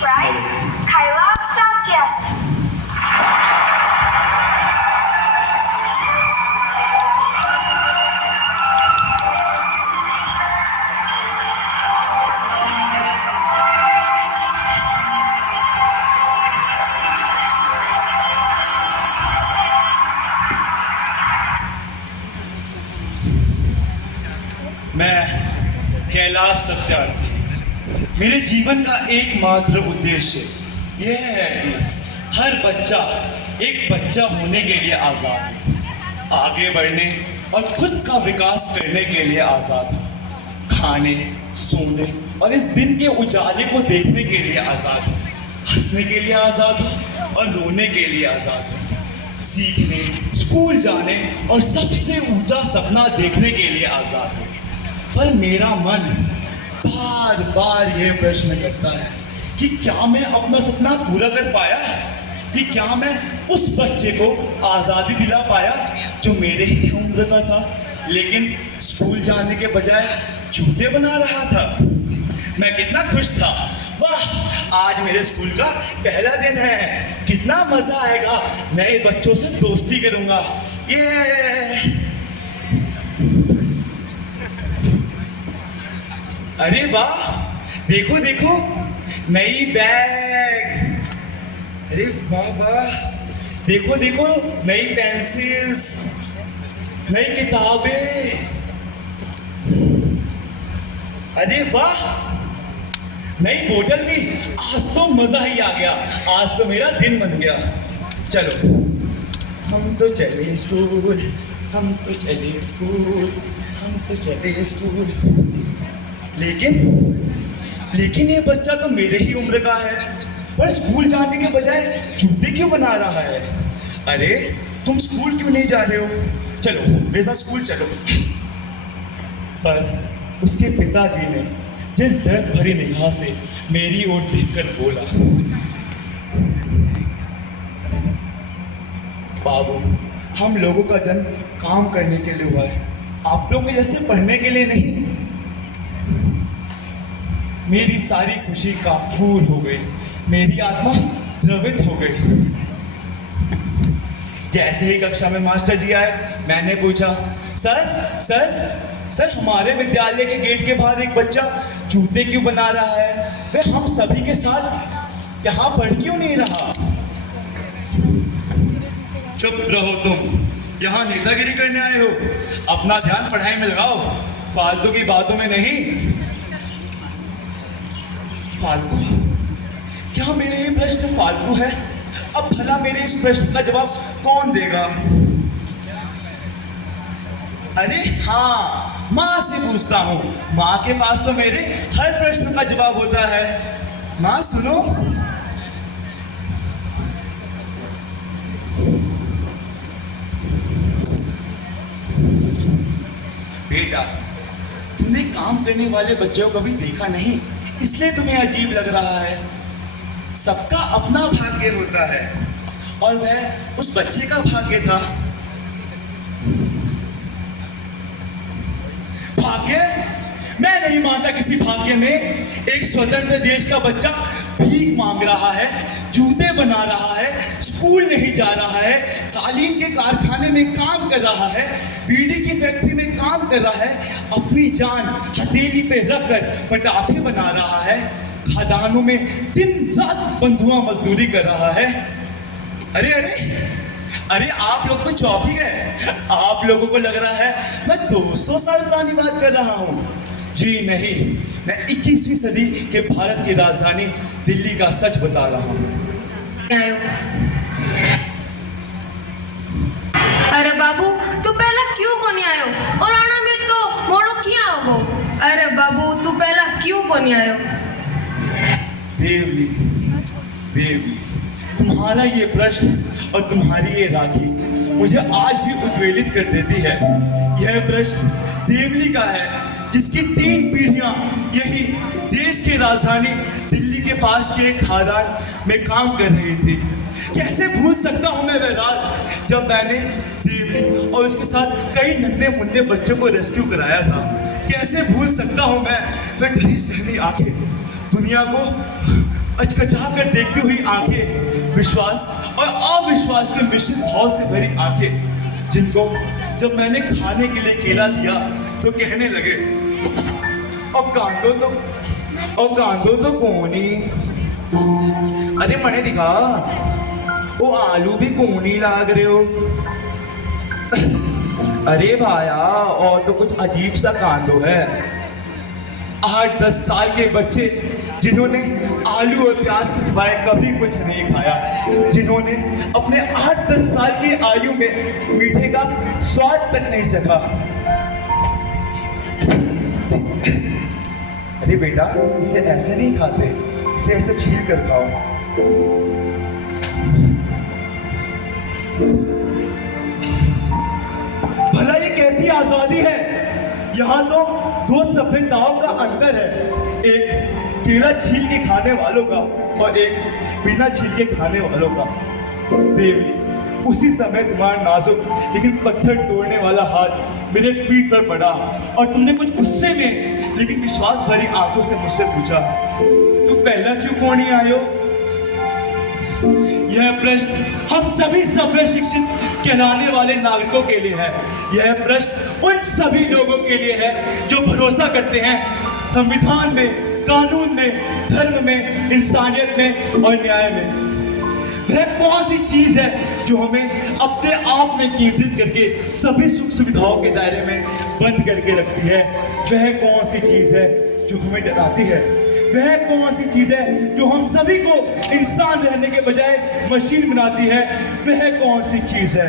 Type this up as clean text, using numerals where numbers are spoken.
Prize, Kailash Satyarthi. मैं कैलाश सत्यार्थी। मेरे जीवन का एकमात्र उद्देश्य यह है कि हर बच्चा एक बच्चा होने के लिए आज़ाद है, आगे बढ़ने और खुद का विकास करने के लिए आज़ाद है, खाने, सोने और इस दिन के उजाले को देखने के लिए आज़ाद है, हंसने के लिए आज़ाद है और रोने के लिए आज़ाद है, सीखने, स्कूल जाने और सबसे ऊंचा सपना देखने के लिए आज़ाद है। पर मेरा मन बार बार यह प्रश्न करता है कि क्या मैं अपना सपना पूरा कर पाया, कि क्या मैं उस बच्चे को आज़ादी दिला पाया जो मेरे ही उम्र का था, लेकिन स्कूल जाने के बजाय जूते बना रहा था। मैं कितना खुश था, वाह आज मेरे स्कूल का पहला दिन है, कितना मज़ा आएगा, नए बच्चों से दोस्ती करूँगा। ये अरे वाह, देखो देखो नई बैग, अरे वाह वाह, देखो देखो नई पेंसिल्स, नई किताबें, अरे वाह नई बोतल भी। आज तो मजा ही आ गया, आज तो मेरा दिन बन गया। चलो हम तो चले स्कूल, हम तो चले स्कूल, हम तो चले स्कूल। लेकिन ये बच्चा तो मेरे ही उम्र का है, पर स्कूल जाने के बजाय जूते क्यों बना रहा है? अरे तुम स्कूल क्यों नहीं जा रहे हो? चलो मेरे साथ स्कूल चलो। पर उसके पिताजी ने जिस दर्द भरी निगाह से मेरी ओर देखकर बोला, बाबू हम लोगों का जन्म काम करने के लिए हुआ है, आप लोग के जैसे पढ़ने के लिए नहीं। मेरी सारी खुशी काफूर हो गई, मेरी आत्मा द्रवित हो गई। जैसे ही कक्षा में मास्टर जी आए, मैंने पूछा, सर सर सर हमारे विद्यालय के गेट के बाहर एक बच्चा जूते क्यों बना रहा है? वह हम सभी के साथ यहाँ पढ़ क्यों नहीं रहा? चुप रहो तुम, यहाँ नेतागिरी करने आए हो, अपना ध्यान पढ़ाई में लगाओ, फालतू की बातों में नहीं। फालतू? क्या मेरे ये प्रश्न फालतू है? अब भला मेरे इस प्रश्न का जवाब कौन देगा? अरे हाँ, माँ से पूछता हूँ, माँ के पास तो मेरे हर प्रश्न का जवाब होता है। माँ सुनो। बेटा तुमने काम करने वाले बच्चों को कभी देखा नहीं, इसलिए तुम्हें अजीब लग रहा है। सबका अपना भाग्य होता है और वह उस बच्चे का भाग्य था। भाग्य? मैं नहीं मानता किसी भाग्य में। एक स्वतंत्र देश का बच्चा भीख मांग रहा है, जूते बना रहा है, स्कूल नहीं जा रहा है, कालीन के कारखाने में काम कर रहा है, बीड़ी की फैक्ट्री में काम कर रहा है, अपनी जान हथेली पे रखकर पटाखे बना रहा है, खदानों में दिन रात बंधुआ मजदूरी कर रहा है। अरे अरे अरे आप लोग तो चौंक ही गए। आप लोगों को लग रहा है मैं 200 साल पुरानी बात कर रहा हूँ। जी नहीं, मैं 21वीं सदी के भारत की राजधानी दिल्ली का सच बता रहा हूँ। अरे बाबू तू पहला क्यों कोनी आयो और आना में तो मोड़ो क्या होगो? अरे बाबू तू पहला क्यों कोनी आयो? देवली देवली, तुम्हारा ये प्रश्न और तुम्हारी ये राखी मुझे आज भी उद्वेलित कर देती है। यह प्रश्न देवली का है, जिसकी 3 पीढ़ियां यही देश की राजधानी दिल्ली के पास के एक खादान में काम कर रही थी। कैसे भूल सकता हूँ मैं वह रात जब मैंने देवली और उसके साथ कई नन्हे मुन्ने बच्चों को रेस्क्यू कराया था। कैसे भूल सकता हूँ मैं वह डरी सहमी आंखें, दुनिया को अचकचा कर देखती हुई आंखें, विश्वास और अविश्वास के मिश्रित भाव से भरी आंखें, जिनको जब मैंने खाने के लिए केला दिया तो कहने लगे, और कांदो तो कौन ही, अरे मने दिखा वो आलू भी कौन ही लाग रहे हो। अरे भाया और तो कुछ अजीब सा कांदो है। 8-10 साल के बच्चे जिन्होंने आलू और प्याज के सिवाय कभी कुछ नहीं खाया, जिन्होंने अपने 8-10 साल की आयु में मीठे का स्वाद तक नहीं चखा। अरे बेटा इसे ऐसे नहीं खाते, इसे ऐसे छील कर खाओ। भला ये कैसी आजादी है? यहाँ तो दो सभ्यताओं का अंतर है, एक केला छील के खाने वालों का और एक बिना छील के खाने वालों का। देवी, उसी समय तुम्हारा नाजुक लेकिन पत्थर तोड़ने वाला हाथ मेरे पीठ पर पड़ा और तुमने कुछ गुस्से में लेकिन विश्वास भरी आंखों से मुझसे पूछा, तू पहला क्यों कौन ही आयो? यह प्रश्न हम सभी सभ्य शिक्षित कहलाने वाले नागरिकों के लिए है। यह प्रश्न उन सभी लोगों के लिए है जो भरोसा करते हैं संविधान में, कानून में, धर्म में, इंसानियत में और न्याय में। वह कौन सी चीज है जो हमें अपने आप में केंद्रित करके सभी सुख सुविधाओं के दायरे में बंद करके रखती है? वह कौन सी चीज है जो हमें डराती है? वह कौन सी चीज है जो हम सभी को इंसान रहने के बजाय मशीन बनाती है? वह कौन सी चीज है?